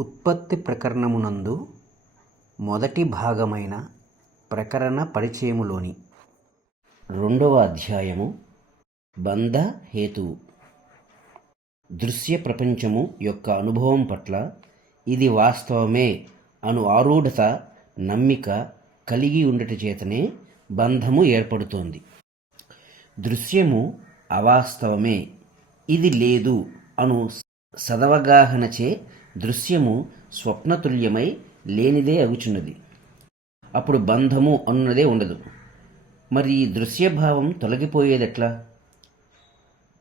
ఉత్పత్తి ప్రకరణమునందు మొదటి భాగమైన ప్రకరణ పరిచయములోని 2వ అధ్యాయము బంధ హేతువు. దృశ్య ప్రపంచము యొక్క అనుభవం పట్ల ఇది వాస్తవమే అను ఆరూఢత నమ్మిక కలిగి ఉండట చేతనే బంధము ఏర్పడుతోంది. దృశ్యము అవాస్తవమే, ఇది లేదు అను సదవగాహనచే దృశ్యము స్వప్నతుల్యమై లేనిదే అగుచున్నది. అప్పుడు బంధము అన్నదే ఉండదు. మరి ఈ దృశ్యభావం తొలగిపోయేదెట్లా?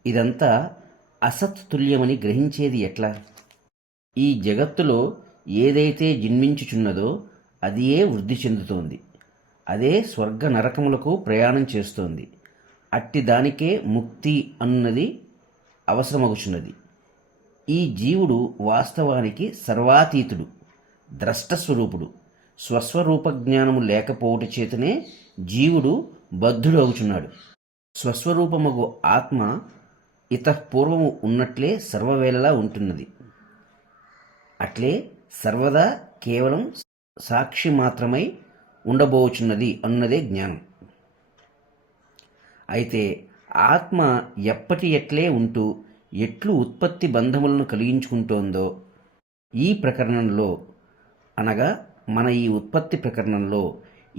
ఇదంతా అసత్ తుల్యమని గ్రహించేది ఎట్లా? ఈ జగత్తులో ఏదైతే జన్మించుచున్నదో అదియే వృద్ధి చెందుతోంది. అదే స్వర్గ నరకములకు ప్రయాణం చేస్తోంది. అట్టి దానికే ముక్తి అన్నది అవసరమగుచున్నది. ఈ జీవుడు వాస్తవానికి సర్వాతీతుడు, ద్రష్టస్వరూపుడు. స్వస్వరూప జ్ఞానము లేకపోవట చేతనే జీవుడు బద్ధుడు అవుచున్నాడు. స్వస్వరూపమగు ఆత్మ ఇతఃపూర్వము ఉన్నట్లే సర్వవేళలా ఉంటున్నది. అట్లే సర్వదా కేవలం సాక్షి మాత్రమై ఉండబోచున్నది అన్నదే జ్ఞానం. అయితే ఆత్మ ఎప్పటి ఎట్లే ఉంటూ ఎట్లు ఉత్పత్తి బంధములను కలిగించుకుంటోందో ఈ ప్రకరణంలో, అనగా మన ఈ ఉత్పత్తి ప్రకరణంలో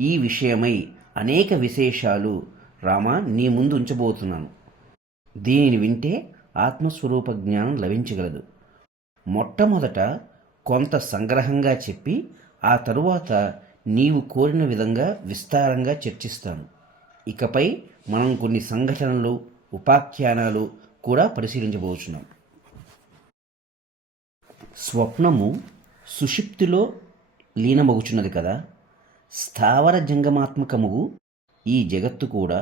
ఈ విషయమై అనేక విశేషాలు రామా నీ ముందు ఉంచబోతున్నాను. దీనిని వింటే ఆత్మస్వరూప జ్ఞానం లభించగలదు. మొట్టమొదట కొంత సంగ్రహంగా చెప్పి ఆ తరువాత నీవు కోరిన విధంగా విస్తారంగా చర్చిస్తాను. ఇకపై మనం కొన్ని సంఘటనలు, ఉపాఖ్యానాలు కూడా పరిశీలించబోతున్నాం. స్వప్నము సుషుప్తిలో లీనమగుచున్నది కదా. స్థావర జంగమాత్మకముగు ఈ జగత్తు కూడా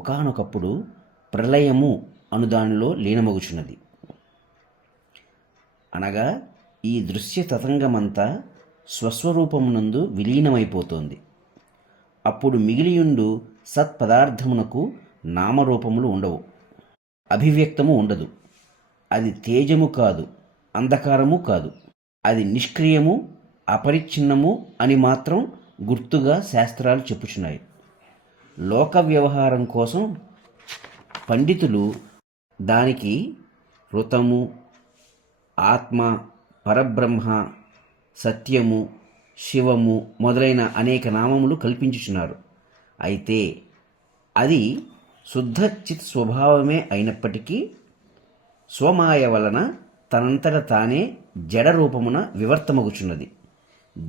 ఒకానొకప్పుడు ప్రళయము అను దానిలో లీనమగుచున్నది. అనగా ఈ దృశ్య తతంగమంతా స్వస్వరూపమునందు విలీనమైపోతోంది. అప్పుడు మిగిలియుండు సత్పదార్థమునకు నామరూపములు ఉండవు, అభివ్యక్తము ఉండదు. అది తేజము కాదు, అంధకారము కాదు. అది నిష్క్రియము, అపరిచ్ఛిన్నము అని మాత్రం గుర్తుగా శాస్త్రాలు చెప్పుచున్నాయి. లోక వ్యవహారం కోసం పండితులు దానికి ఋతము, ఆత్మ, పరబ్రహ్మ, సత్యము, శివము మొదలైన అనేక నామములు కల్పించుచున్నారు. అయితే అది శుద్ధ చిత్ స్వభావమే అయినప్పటికీ స్వమాయ వలన తనంతట తానే జడ రూపమున వివర్తమగుచున్నది.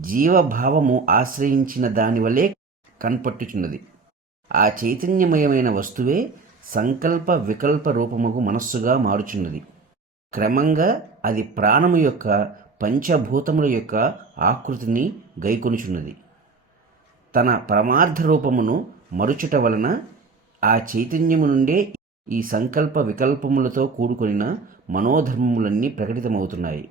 జీవభావము ఆశ్రయించిన దానివలే కన్పట్టుచున్నది. ఆ చైతన్యమయమైన వస్తువే సంకల్ప వికల్ప రూపముగు మనస్సుగా మారుచున్నది. క్రమంగా అది ప్రాణము యొక్క పంచభూతముల యొక్క ఆకృతిని గైకొనుచున్నది. తన పరమార్థ రూపమును మరుచుట వలన ఆ చైతన్యము నుండే ఈ సంకల్ప వికల్పములతో కూడుకొనిన మనోధర్మములన్నీ ప్రకటితమవుతున్నాయి.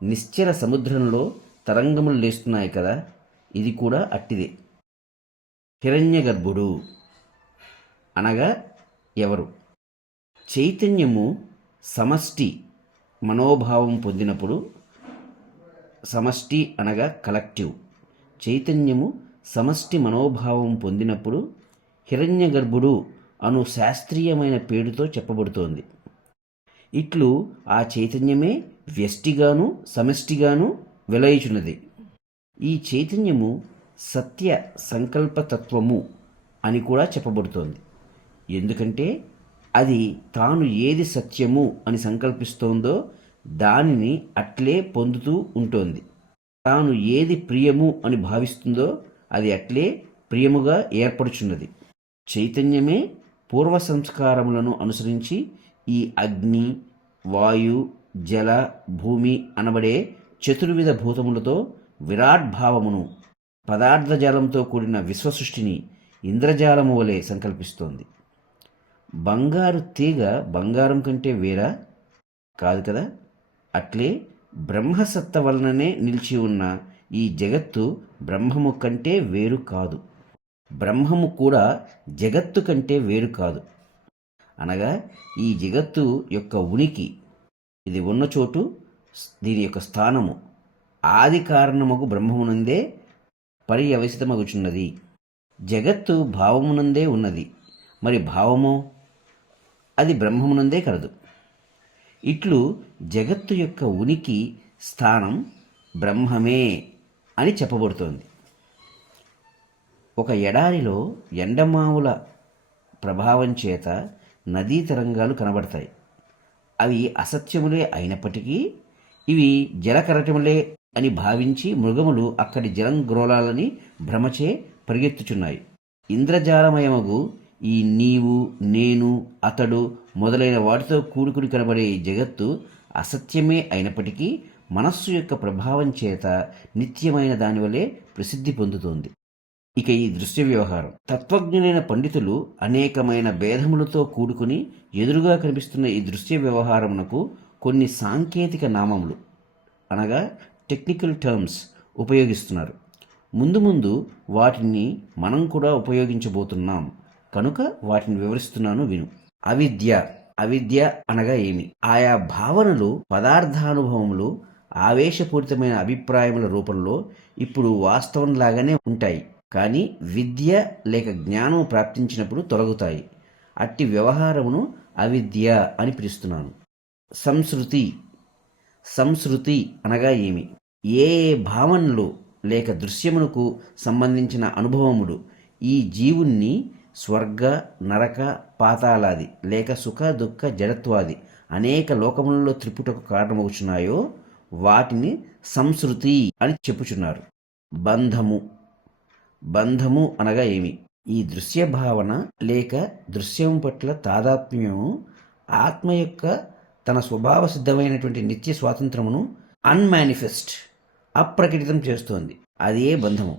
నిశ్చల సముద్రంలో తరంగములు లేస్తున్నాయి కదా, ఇది కూడా అట్టిదే. హిరణ్యగర్భుడు అనగా ఎవరు? చైతన్యము సమష్టి మనోభావం పొందినప్పుడు, సమష్టి అనగా కలెక్టివ్, చైతన్యము సమష్టి మనోభావం పొందినప్పుడు హిరణ్యగర్భుడు అను శాస్త్రీయమైన పేరుతో చెప్పబడుతోంది. ఇట్లు ఆ చైతన్యమే వ్యష్టిగాను సమష్టిగాను వెలయుచున్నది. ఈ చైతన్యము సత్య సంకల్పతత్వము అని కూడా చెప్పబడుతోంది. ఎందుకంటే అది తాను ఏది సత్యము అని సంకల్పిస్తోందో దానిని అట్లే పొందుతూ ఉంటోంది. తాను ఏది ప్రియము అని భావిస్తుందో అది అట్లే ప్రియముగా ఏర్పడుచున్నది. చైతన్యమే పూర్వ సంస్కారములను అనుసరించి ఈ అగ్ని, వాయు, జల, భూమి అనబడే చతుర్విధ భూతములతో విరాట్ భావమును, పదార్థజాలంతో కూడిన విశ్వసృష్టిని ఇంద్రజాలము వలె సంకల్పిస్తోంది. బంగారు తీగ బంగారం కంటే వేరా? కాదు కదా. అట్లే బ్రహ్మసత్త వలననే నిలిచి ఉన్న ఈ జగత్తు బ్రహ్మము కంటే వేరు కాదు. బ్రహ్మము కూడా జగత్తు కంటే వేరు కాదు. అనగా ఈ జగత్తు యొక్క ఉనికి, ఇది ఉన్న చోటు, దీని యొక్క స్థానము, ఆది కారణముగు బ్రహ్మమునందే పర్యవసితమగుచున్నది. జగత్తు భావమునందే ఉన్నది, మరి భావమో అది బ్రహ్మమునందే కలదు. ఇట్లు జగత్తు యొక్క ఉనికి స్థానం బ్రహ్మమే అని చెప్పబడుతోంది. ఒక ఎడారిలో ఎండమావుల ప్రభావం చేత నదీ తరంగాలు కనబడతాయి. అవి అసత్యములే అయినప్పటికీ ఇవి జలకరటములే అని భావించి మృగములు అక్కడి జలం గ్రోలాలని భ్రమచే పరిగెత్తుచున్నాయి. ఇంద్రజాలమయమగు ఈ నీవు, నేను, అతడు మొదలైన వాటితో కూడుకుని కనబడే ఈ జగత్తు అసత్యమే అయినప్పటికీ మనస్సు యొక్క ప్రభావం చేత నిత్యమైన దానివలే ప్రసిద్ధి పొందుతోంది. ఇక ఈ దృశ్య వ్యవహారం తత్వజ్ఞులైన పండితులు అనేకమైన భేదములతో కూడుకుని ఎదురుగా కనిపిస్తున్న ఈ దృశ్య వ్యవహారమునకు కొన్ని సాంకేతిక నామములు అనగా టెక్నికల్ టర్మ్స్ ఉపయోగిస్తున్నారు. ముందు ముందు వాటిని మనం కూడా ఉపయోగించబోతున్నాం కనుక వాటిని వివరిస్తున్నాను, విను. అవిద్య అనగా ఏమి? ఆయా భావనలు, పదార్థానుభవములు ఆవేశపూరితమైన అభిప్రాయముల రూపంలో ఇప్పుడు వాస్తవంలాగానే ఉంటాయి, కానీ విద్య లేక జ్ఞానం ప్రాప్తించినప్పుడు తొలగుతాయి. అట్టి వ్యవహారమును అవిద్య అని పిలుస్తున్నాను. సంస్కృతి అనగా ఏమి? ఏ భావనలు లేక దృశ్యమునకు సంబంధించిన అనుభవములు ఈ జీవుణ్ణి స్వర్గ, నరక, పాతాళాది లేక సుఖ, దుఃఖ, జడత్వాది అనేక లోకములలో త్రిపుటకు కారణమవుచున్నాయో వాటిని సంస్కృతి అని చెప్పుచున్నారు. బంధము అనగా ఏమి? ఈ దృశ్య భావన లేక దృశ్యం పట్ల తాదాత్మ్యము ఆత్మ యొక్క తన స్వభావ సిద్ధమైనటువంటి నిత్య స్వాతంత్రమును అప్రకటితం చేస్తోంది. అదే బంధము.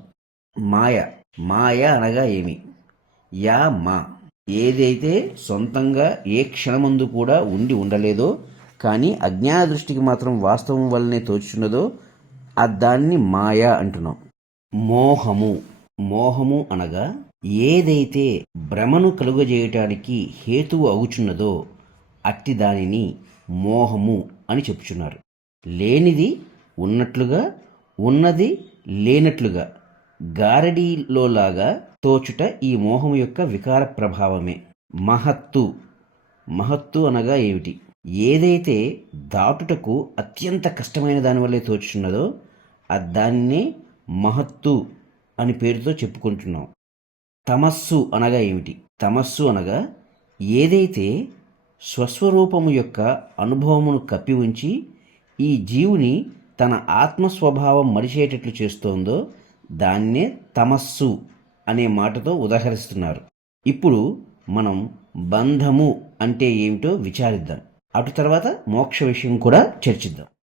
మాయ అనగా ఏమి? మా ఏదైతే సొంతంగా ఏ క్షణమందు కూడా ఉండలేదో కానీ అజ్ఞాన దృష్టికి మాత్రం వాస్తవం వల్లనే తోచుచున్నదో దాన్ని మాయ అంటున్నాం. మోహము అనగా ఏదైతే భ్రమను కలుగజేయటానికి హేతువు అవుచున్నదో అట్టి దానిని మోహము అని చెప్పుచున్నారు. లేనిది ఉన్నట్లుగా, ఉన్నది లేనట్లుగా గారడీలోలాగా తోచుట ఈ మోహము యొక్క వికార ప్రభావమే. మహత్తు అనగా ఏమిటి? ఏదైతే దాటుటకు అత్యంత కష్టమైన దానివల్లే తోచుచున్నదో దాన్నే మహత్తు అని పేరుతో చెప్పుకుంటున్నాం. తమస్సు అనగా ఏమిటి? తమస్సు అనగా ఏదైతే స్వస్వరూపము యొక్క అనుభవమును కప్పి ఉంచి ఈ జీవుని తన ఆత్మస్వభావం మరిచేటట్లు చేస్తోందో దాన్నే తమస్సు అనే మాటతో ఉదాహరిస్తున్నారు. ఇప్పుడు మనం బంధము అంటే ఏమిటో విచారిద్దాం. అటు తర్వాత మోక్ష విషయం కూడా చర్చిద్దాం.